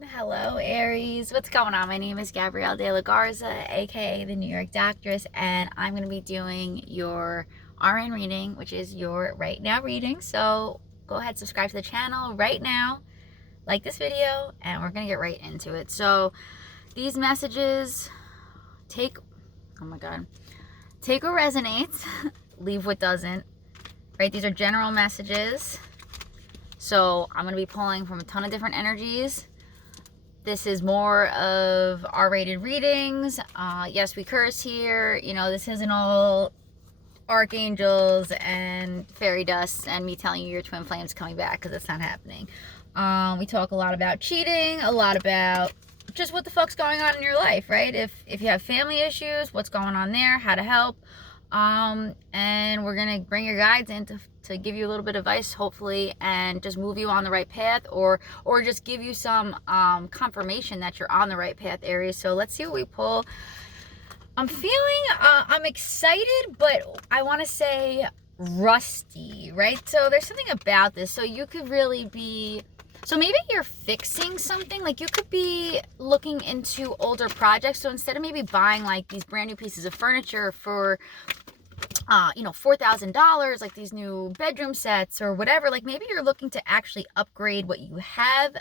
Hello, Aries. What's going on? My name is Gabrielle De La Garza, aka the New York Doctress, and I'm going to be doing your RN reading, which is your right now reading. So go ahead, subscribe to the channel right now, like this video, and we're going to get right into it. So these messages, take, oh my God, take what resonates, leave what doesn't, right? These are general messages. So I'm going to be pulling from a ton of different energies. This is more of R-rated readings. Yes, we curse here. You know, this isn't all archangels and fairy dust and me telling you your twin flames coming back, because it's not happening. We talk a lot about cheating, a lot about just what the fuck's going on in your life, right? If you have family issues, what's going on there, how to help. And we're gonna bring your guides in to give you a little bit of advice, hopefully, and just move you on the right path, or just give you some confirmation that you're on the right path, Aries. So let's see what we pull. I'm feeling I'm excited, but I want to say rusty, right? So there's something about this. So you could really be, so maybe you're fixing something. Like you could be looking into older projects. So instead of maybe buying like these brand new pieces of furniture for $4,000, like these new bedroom sets or whatever, like maybe you're looking to actually upgrade what you have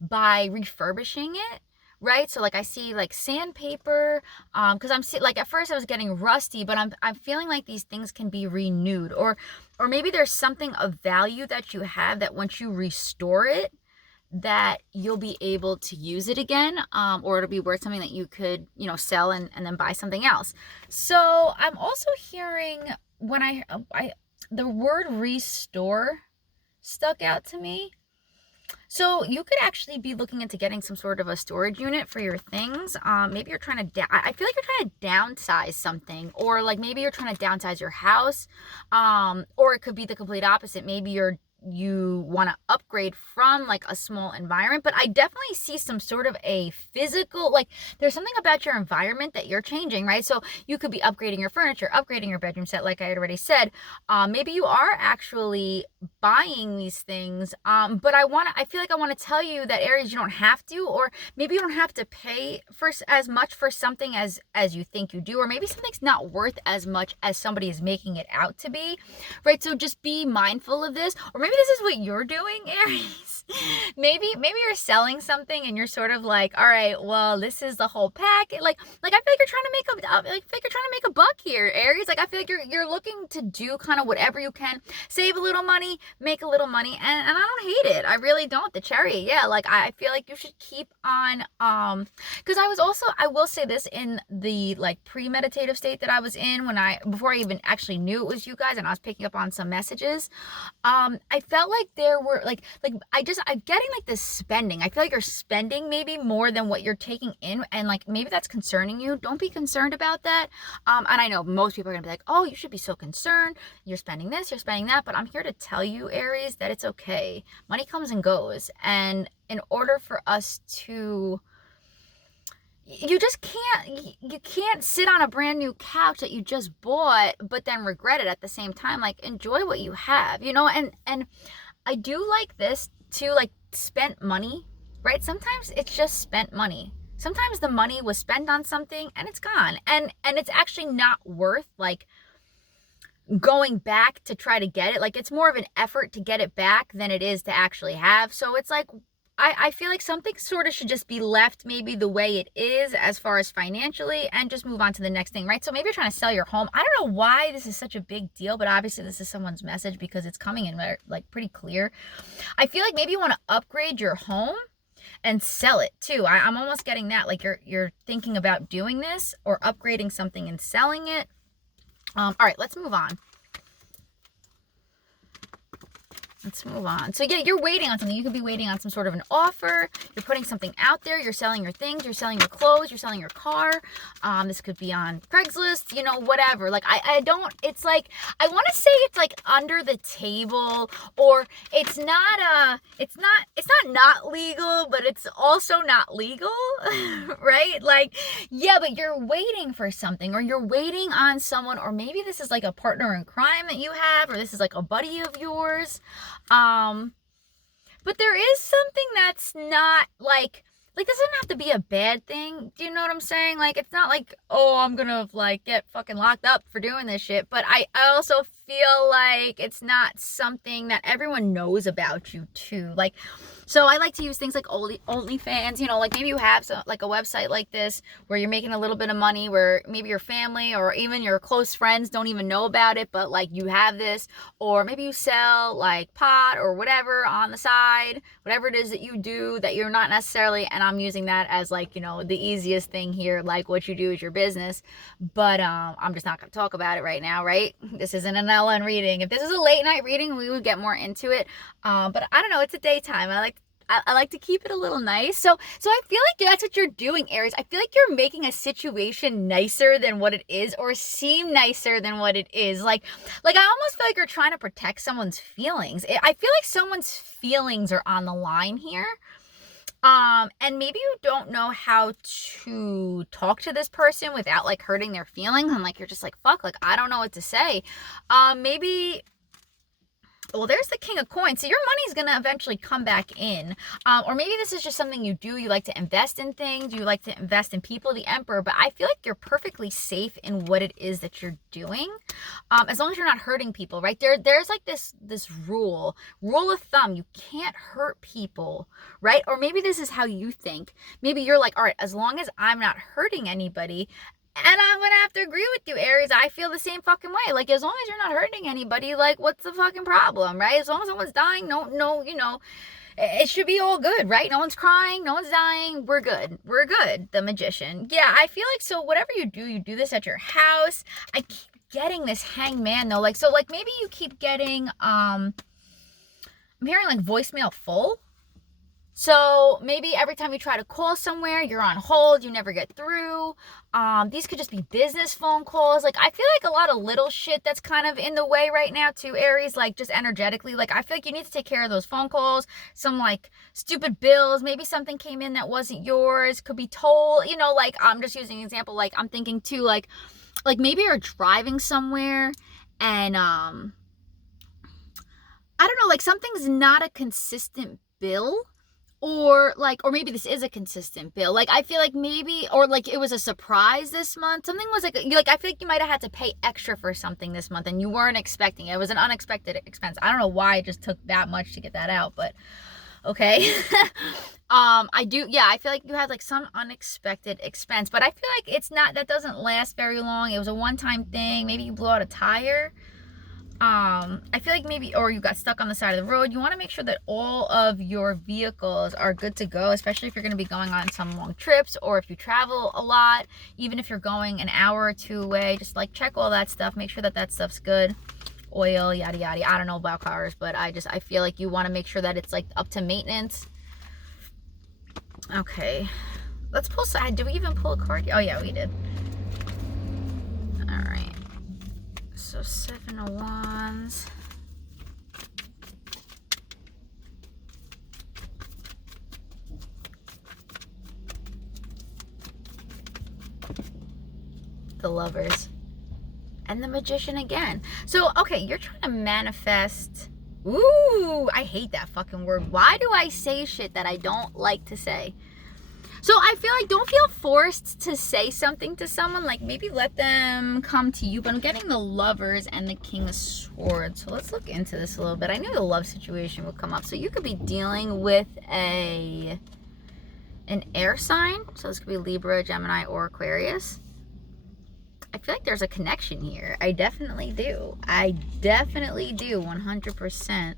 by refurbishing it, right? So like I see like sandpaper, because I'm like at first I was getting rusty, but I'm feeling like these things can be renewed, or maybe there's something of value that you have that once you restore it, that you'll be able to use it again, or it'll be worth something that you could, sell and then buy something else. So I'm also hearing, when I the word restore stuck out to me. So you could actually be looking into getting some sort of a storage unit for your things. Maybe you're trying to, I feel like you're trying to downsize something, or like maybe you're trying to downsize your house. Or it could be the complete opposite. Maybe you want to upgrade from like a small environment, but I definitely see some sort of a physical, like there's something about your environment that you're changing, right? So you could be upgrading your furniture, upgrading your bedroom set, like I had already said. Maybe you are actually buying these things, but I feel like I want to tell you that, Aries, you don't have to, or maybe you don't have to pay for as much for something as you think you do, or maybe something's not worth as much as somebody is making it out to be, right? So just be mindful of this. Or maybe this is what you're doing, Aries. maybe you're selling something and you're sort of like, all right, well, this is the whole pack. Like I feel like you're trying to make a buck here, Aries. Like I feel like you're looking to do kind of whatever you can, save a little money, make a little money, and I don't hate it. I really don't. The Chariot, yeah. Like I feel like you should keep on, because I will say this, in the like premeditative state that I was in before I even actually knew it was you guys, and I was picking up on some messages. I felt like there were I'm getting like this spending. I feel like you're spending maybe more than what you're taking in, and like maybe that's concerning you. Don't be concerned about that. And I know most people are gonna be like, oh, you should be so concerned. You're spending this, you're spending that. But I'm here to tell you, Aries, that it's okay. Money comes and goes. And in order for us to, you can't sit on a brand new couch that you just bought but then regret it at the same time. Like enjoy what you have, and I do like this too, like spent money, right? Sometimes it's just spent money. Sometimes the money was spent on something and it's gone, and it's actually not worth like going back to try to get it. Like it's more of an effort to get it back than it is to actually have. So it's like, I feel like something sort of should just be left maybe the way it is as far as financially, and just move on to the next thing, right? So maybe you're trying to sell your home. I don't know why this is such a big deal, but obviously this is someone's message because it's coming in like pretty clear. I feel like maybe you want to upgrade your home and sell it too. I'm almost getting that, like you're thinking about doing this or upgrading something and selling it. All right, let's move on. Let's move on. So yeah, you're waiting on something. You could be waiting on some sort of an offer. You're putting something out there. You're selling your things. You're selling your clothes. You're selling your car. This could be on Craigslist, whatever. Like I don't, it's like, I want to say it's like under the table, or it's not not legal, but it's also not legal, right? Like, yeah, but you're waiting for something, or you're waiting on someone, or maybe this is like a partner in crime that you have, or this is like a buddy of yours. But there is something that's not like this doesn't have to be a bad thing. Do you know what I'm saying? Like, it's not like, oh, I'm gonna like get fucking locked up for doing this shit. But I also feel like it's not something that everyone knows about you too. Like, so I like to use things like OnlyFans, you know, like maybe you have like a website like this where you're making a little bit of money, where maybe your family or even your close friends don't even know about it, but like you have this, or maybe you sell like pot or whatever on the side, whatever it is that you do that you're not necessarily, and I'm using that as like, you know, the easiest thing here, like what you do is your business, but I'm just not going to talk about it right now, right? This isn't an LN reading. If this is a late night reading, we would get more into it, but I don't know, it's a daytime. I like to keep it a little nice. So I feel like that's what you're doing, Aries. I feel like you're making a situation nicer than what it is, or seem nicer than what it is. Like I almost feel like you're trying to protect someone's feelings. I feel like someone's feelings are on the line here. And maybe you don't know how to talk to this person without like hurting their feelings, and like you're just like, fuck, like I don't know what to say. Maybe, well, there's the King of Coins. So your money's going to eventually come back in. Or maybe this is just something you do. You like to invest in things. You like to invest in people, the Emperor. But I feel like you're perfectly safe in what it is that you're doing. As long as you're not hurting people, right? There's like this rule of thumb. You can't hurt people, right? Or maybe this is how you think. Maybe you're like, all right, as long as I'm not hurting anybody. And I'm going to have to agree with you, Aries. I feel the same fucking way. Like, as long as you're not hurting anybody, like, what's the fucking problem, right? As long as someone's dying, no, you know, it should be all good, right? No one's crying, no one's dying. We're good. We're good. The Magician. Yeah, I feel like, so whatever you do this at your house. I keep getting this Hangman, though. Like, so, like, maybe you keep getting, I'm hearing, like, voicemail full. So maybe every time you try to call somewhere, you're on hold, you never get through. These could just be business phone calls. Like, I feel like a lot of little shit that's kind of in the way right now too, Aries, like just energetically. Like, I feel like you need to take care of those phone calls, some like stupid bills. Maybe something came in that wasn't yours, could be told, you know, like I'm just using an example. Like I'm thinking too, like maybe you're driving somewhere and, I don't know, like something's not a consistent bill. Or maybe this is a consistent bill. Like, I feel like maybe, or like it was a surprise this month. Something was like I feel like you might have had to pay extra for something this month and you weren't expecting it. It was an unexpected expense. I don't know why it just took that much to get that out, but okay. I feel like you had like some unexpected expense, but I feel like that doesn't last very long. It was a one-time thing. Maybe you blew out a tire. I feel like maybe, or you got stuck on the side of the road. You want to make sure that all of your vehicles are good to go, especially if you're going to be going on some long trips, or if you travel a lot, even if you're going an hour or two away, just like check all that stuff, make sure that stuff's good. Oil, yada yada. I don't know about cars, but I feel like you want to make sure that it's like up to maintenance. Okay, let's pull. Did we even pull a card? Oh yeah, we did. All right. So 7 of Wands. The Lovers. And the Magician again. So, okay, you're trying to manifest. Ooh, I hate that fucking word. Why do I say shit that I don't like to say? So I feel like don't feel forced to say something to someone. Like maybe let them come to you. But I'm getting the Lovers and the King of Swords. So let's look into this a little bit. I knew the love situation would come up. So you could be dealing with an air sign. So this could be Libra, Gemini, or Aquarius. I feel like there's a connection here. I definitely do. 100%.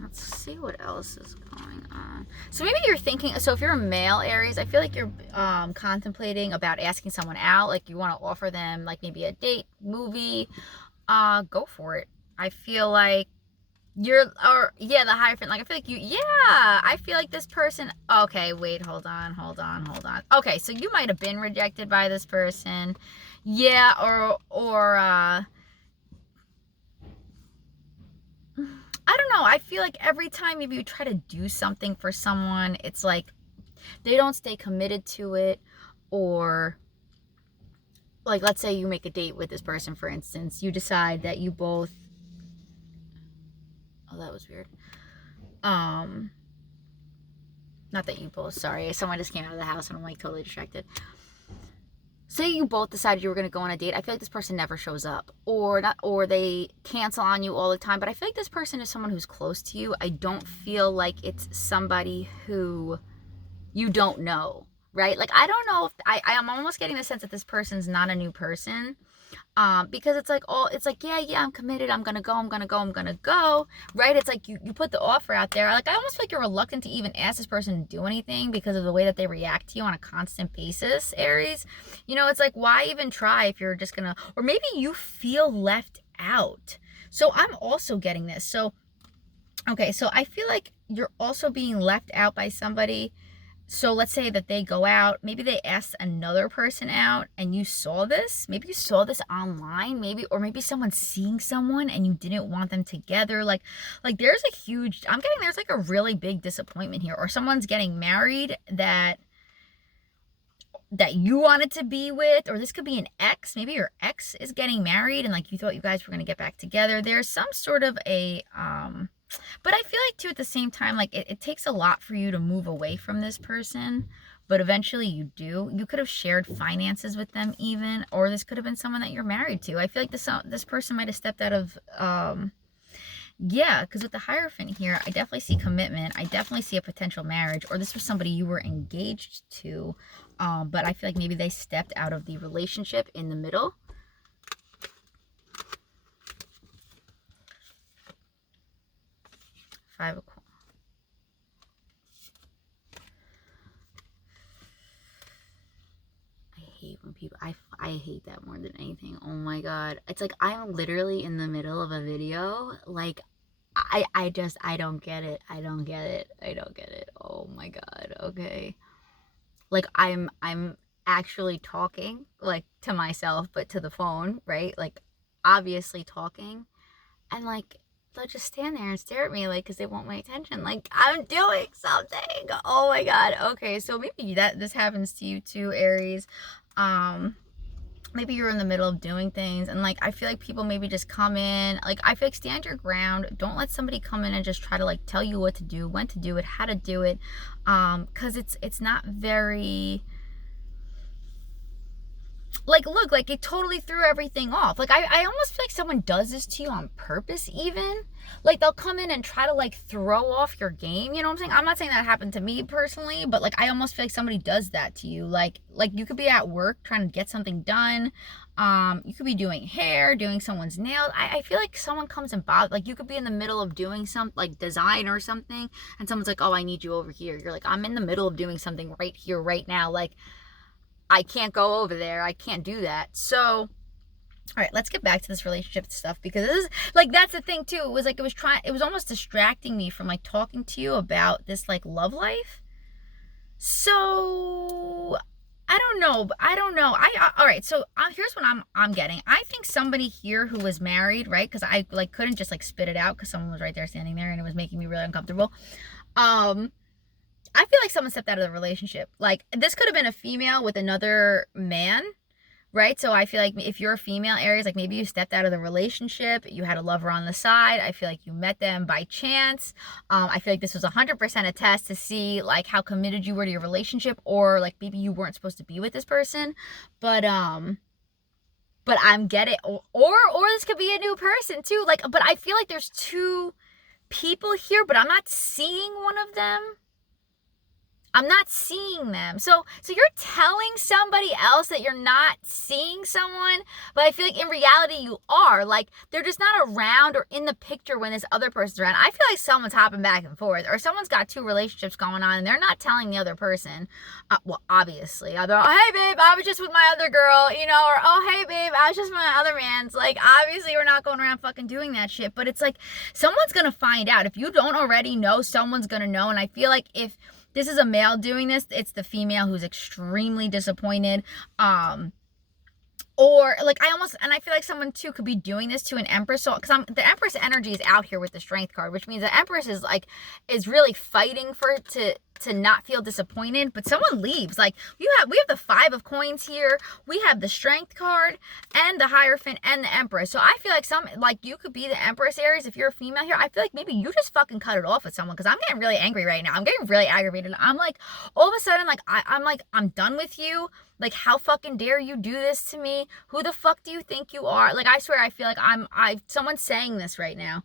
Let's see what else is going on. So maybe you're thinking, so if you're a male, Aries, I feel like you're contemplating about asking someone out. Like you want to offer them like maybe a date, movie. Go for it. I feel like the Hierophant. Like I feel like I feel like this person. Okay, wait, hold on. Okay, so you might have been rejected by this person. Yeah, or I don't know. I feel like every time maybe you try to do something for someone, it's like they don't stay committed to it. Or like, let's say you make a date with this person, for instance. You decide that you both Oh, that was weird. Not that you both, sorry. Someone just came out of the house and I'm like totally distracted. Say you both decided you were going to go on a date. I feel like this person never shows up, or not, or they cancel on you all the time. But I feel like this person is someone who's close to you. I don't feel like it's somebody who you don't know, right? Like, I don't know if I'm almost getting the sense that this person's not a new person. Because it's like, yeah, I'm committed, I'm gonna go, right? It's like you put the offer out there. Like, I almost feel like you're reluctant to even ask this person to do anything because of the way that they react to you on a constant basis, Aries. You know, it's like, why even try if you're just gonna, or maybe you feel left out. So I'm also getting this. So, okay, so I feel like you're also being left out by somebody. So let's say that they go out, maybe they asked another person out and you saw this. Maybe you saw this online, or maybe someone's seeing someone and you didn't want them together. Like there's there's like a really big disappointment here, or someone's getting married that you wanted to be with, or this could be an ex. Maybe your ex is getting married and like you thought you guys were going to get back together. There's some sort of a, but I feel like too at the same time, like it takes a lot for you to move away from this person, but eventually you do. You could have shared finances with them even, or this could have been someone that you're married to. I feel like this person might have stepped out of, yeah, because with the Hierophant here, I definitely see commitment. I definitely see a potential marriage, or this was somebody you were engaged to, but I feel like maybe they stepped out of the relationship in the middle. I hate when people, I hate that more than anything. Oh my god, it's like I'm literally in the middle of a video. Like I don't get it. I don't get it. Oh my god. Okay, like I'm actually talking like to myself, but to the phone, right? Like obviously talking, and like they'll just stand there and stare at me like because they want my attention, like I'm doing something. Oh my god. Okay, so maybe this happens to you too, Aries. Maybe you're in the middle of doing things and like I feel like people maybe just come in. Like I feel like stand your ground. Don't let somebody come in and just try to like tell you what to do, when to do it, how to do it, because it's not very, like, look, like it totally threw everything off. Like I almost feel like someone does this to you on purpose even. Like they'll come in and try to like throw off your game, you know what I'm saying? I'm not saying that happened to me personally, but like I almost feel like somebody does that to you. Like you could be at work trying to get something done. You could be doing hair, doing someone's nails. I feel like someone comes and bothers, like you could be in the middle of doing something like design or something, and someone's like, oh, I need you over here. You're like, I'm in the middle of doing something right here, right now. Like I can't go over there. I can't do that. So, all right, let's get back to this relationship stuff, because this is like, that's the thing too. It was like, it was almost distracting me from like talking to you about this like love life. So I don't know. All right. So here's what I'm getting. I think somebody here who was married, right? Because I like couldn't just like spit it out because someone was right there standing there and it was making me really uncomfortable. I feel like someone stepped out of the relationship. Like this could have been a female with another man, right? So I feel like if you're a female, Aries, like maybe you stepped out of the relationship, you had a lover on the side. I feel like you met them by chance. I feel like this was 100% a test to see like how committed you were to your relationship, or like maybe you weren't supposed to be with this person. But I'm getting, or this could be a new person too. Like, but I feel like there's two people here, but I'm not seeing one of them. I'm not seeing them. So you're telling somebody else that you're not seeing someone, but I feel like in reality you are. Like they're just not around or in the picture when this other person's around. I feel like someone's hopping back and forth, or someone's got two relationships going on and they're not telling the other person. Well, obviously, either, oh, hey babe, I was just with my other girl, you know, or oh, hey babe, I was just with my other man's. Like obviously we're not going around fucking doing that shit, but it's like someone's gonna find out. If you don't already know, someone's gonna know. And I feel like if this is a male doing this, it's the female who's extremely disappointed. Or like I feel like someone too could be doing this to an Empress. So because the Empress energy is out here with the Strength card, which means the Empress is really fighting for it to not feel disappointed, but someone leaves. Like we have the Five of Coins here, we have the Strength card and the Hierophant and the Empress. So I feel like you could be the Empress, Aries, if you're a female here. I feel like maybe you just fucking cut it off with someone, because I'm getting really angry right now. I'm getting really aggravated. I'm like, all of a sudden, like I'm done with you. Like, how fucking dare you do this to me? Who the fuck do you think you are? Like, I swear, I feel like someone's saying this right now.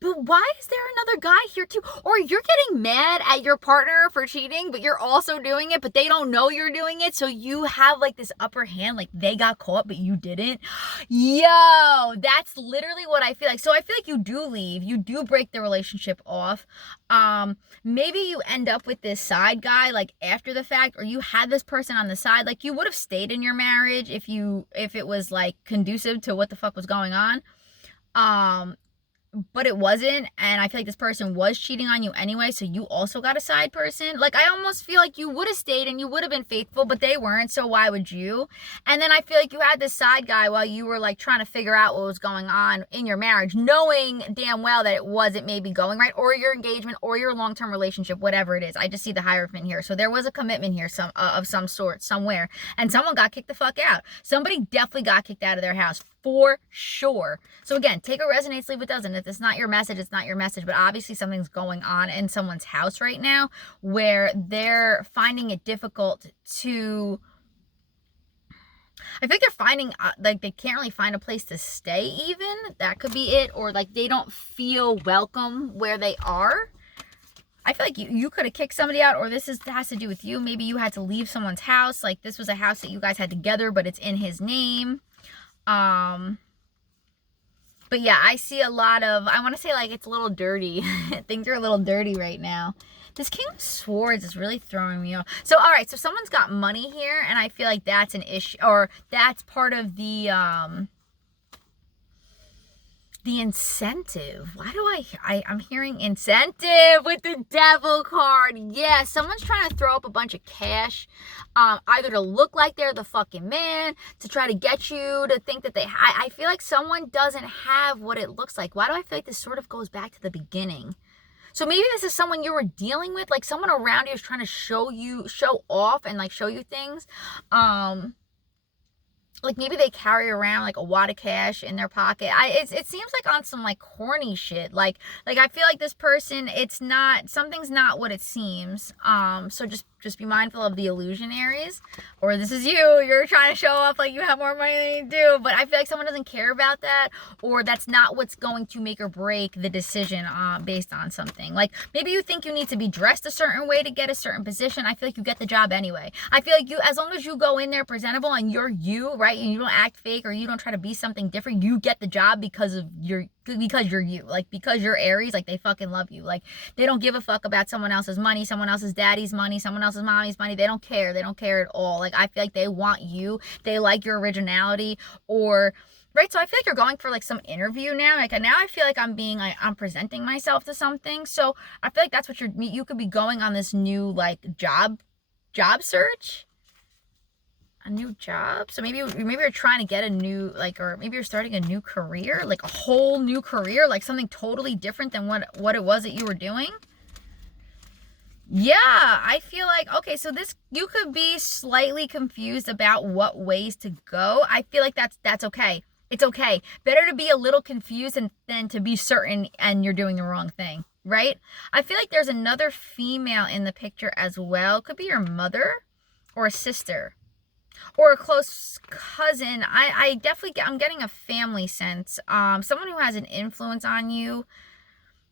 But why is there another guy here too? Or you're getting mad at your partner for cheating, but you're also doing it, but they don't know you're doing it. So you have like this upper hand, like they got caught, but you didn't. Yo, that's literally what I feel like. So I feel like you do leave. You do break the relationship off. Maybe you end up with this side guy like after the fact, or you had this person on the side. Like you would have stayed in your marriage if it was like conducive to what the fuck was going on. But it wasn't, and I feel like this person was cheating on you anyway, so you also got a side person. Like, I almost feel like you would have stayed and you would have been faithful, but they weren't, so why would you? And then I feel like you had this side guy while you were, like, trying to figure out what was going on in your marriage, knowing damn well that it wasn't maybe going right, or your engagement, or your long-term relationship, whatever it is. I just see the Hierophant here, so there was a commitment here of some sort, somewhere, and someone got kicked the fuck out. Somebody definitely got kicked out of their house, for sure. So again, take what resonates, leave what doesn't. If it's not your message, it's not your message. But obviously something's going on in someone's house right now where they're finding it difficult to... I think they're finding, like, they can't really find a place to stay even. That could be it. Or, like, they don't feel welcome where they are. I feel like you could have kicked somebody out, or this has to do with you. Maybe you had to leave someone's house. Like, this was a house that you guys had together, but it's in his name. But yeah, I see a lot of, I want to say like it's a little dirty. Things are a little dirty right now. This King of Swords is really throwing me off. So, all right, so someone's got money here, and I feel like that's an issue, or that's part of the incentive. Why do I'm hearing incentive with the Devil card? Yeah, someone's trying to throw up a bunch of cash, either to look like they're the fucking man, to try to get you to think that I feel like someone doesn't have what it looks like. Why do I feel like this sort of goes back to the beginning? So maybe this is someone you were dealing with, like someone around you is trying to show off and like show you things. Like maybe they carry around like a wad of cash in their pocket. It seems like on some like corny shit. Like I feel like this person, something's not what it seems. So just be mindful of the illusion, Aries. Or this is you're trying to show off like you have more money than you do. But I feel like someone doesn't care about that, or that's not what's going to make or break the decision based on something. Like maybe you think you need to be dressed a certain way to get a certain position. I feel like you get the job anyway. I feel like as long as you go in there presentable and you're you, right? And you don't act fake, or you don't try to be something different, you get the job because you're you. Like because you're Aries, like they fucking love you. Like they don't give a fuck about someone else's money, someone else's daddy's money, someone else's mommy's money. They don't care at all. Like I feel like they want you, they like your originality, or right. So I feel like you're going for like some interview now. Like now I feel like I'm presenting myself to something. So I feel like that's what you could be going on this new like job search. A new job. So maybe you're trying to get a new, like, or maybe you're starting a new career, like a whole new career, like something totally different than what it was that you were doing. Yeah, I feel like, okay, so you could be slightly confused about what ways to go. I feel like that's okay. It's okay. Better to be a little confused than to be certain and you're doing the wrong thing, right? I feel like there's another female in the picture as well. Could be your mother or a sister. Or a close cousin. I'm getting a family sense. Someone who has an influence on you.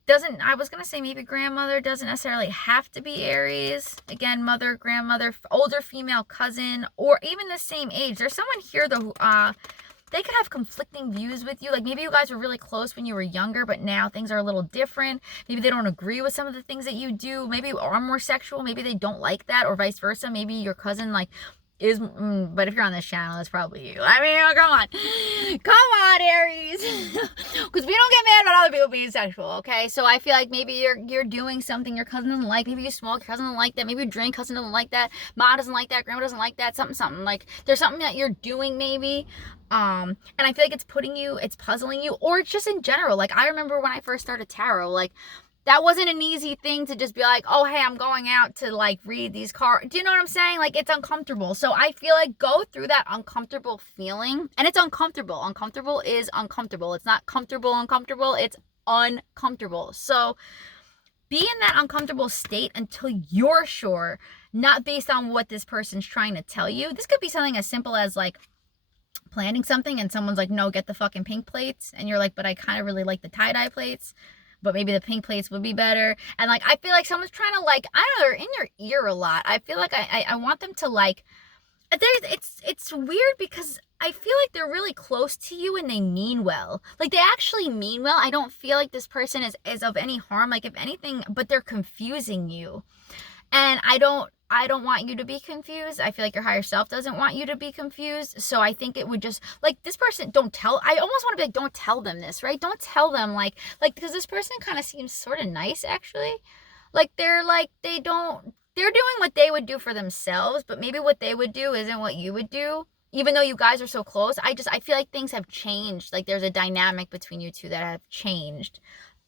I was going to say maybe grandmother, doesn't necessarily have to be Aries. Again, mother, grandmother, older female cousin, or even the same age. There's someone here though, they could have conflicting views with you. Like maybe you guys were really close when you were younger, but now things are a little different. Maybe they don't agree with some of the things that you do. Maybe you are more sexual. Maybe they don't like that, or vice versa. Maybe your cousin like but if you're on this channel, it's probably you. I mean, come on, Aries, because we don't get mad about other people being sexual, okay? So I feel like maybe you're doing something your cousin doesn't like. Maybe you smoke, your cousin doesn't like that. Maybe you drink, cousin doesn't like that. Mom doesn't like that. Grandma doesn't like that. Something. Like there's something that you're doing maybe. And I feel like it's puzzling you, or it's just in general. Like I remember when I first started tarot, like that wasn't an easy thing to just be like, oh, hey, I'm going out to like read these cards. Do you know what I'm saying? Like it's uncomfortable. So I feel like go through that uncomfortable feeling, and it's uncomfortable. Uncomfortable is uncomfortable. It's not comfortable, uncomfortable. It's uncomfortable. So be in that uncomfortable state until you're sure, not based on what this person's trying to tell you. This could be something as simple as like planning something and someone's like, no, get the fucking pink plates. And you're like, but I kind of really like the tie-dye plates, but maybe the pink plates would be better. And like, I feel like someone's trying to like, I don't know, they're in your ear a lot. I feel like I want them to like, it's weird because I feel like they're really close to you and they mean well. Like they actually mean well. I don't feel like this person is of any harm. Like if anything, but they're confusing you. And I don't want you to be confused. I feel like your higher self doesn't want you to be confused. So I think it would just, like, this person, I almost want to be like, don't tell them this, right? Don't tell them, like, because this person kind of seems sort of nice, actually. They're doing what they would do for themselves, but maybe what they would do isn't what you would do. Even though you guys are so close, I feel like things have changed. Like, there's a dynamic between you two that have changed.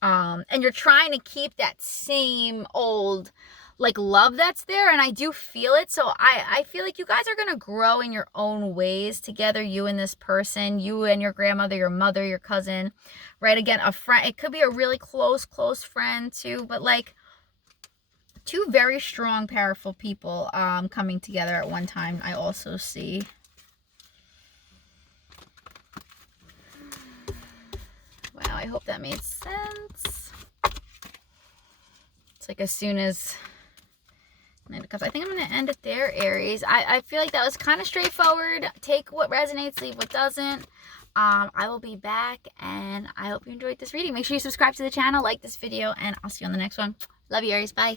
And you're trying to keep that same old like love that's there, and I do feel it. So I feel like you guys are gonna grow in your own ways together, you and this person, you and your grandmother, your mother, your cousin, right? Again, a friend, it could be a really close friend too, but like two very strong, powerful people coming together at one time. I also see. Wow, I hope that made sense. It's like as soon as, because I think I'm going to end it there, Aries. I feel like that was kind of straightforward. Take what resonates, leave what doesn't. I will be back, and I hope you enjoyed this reading. Make sure you subscribe to the channel, like this video, and I'll see you on the next one. Love you, Aries. Bye.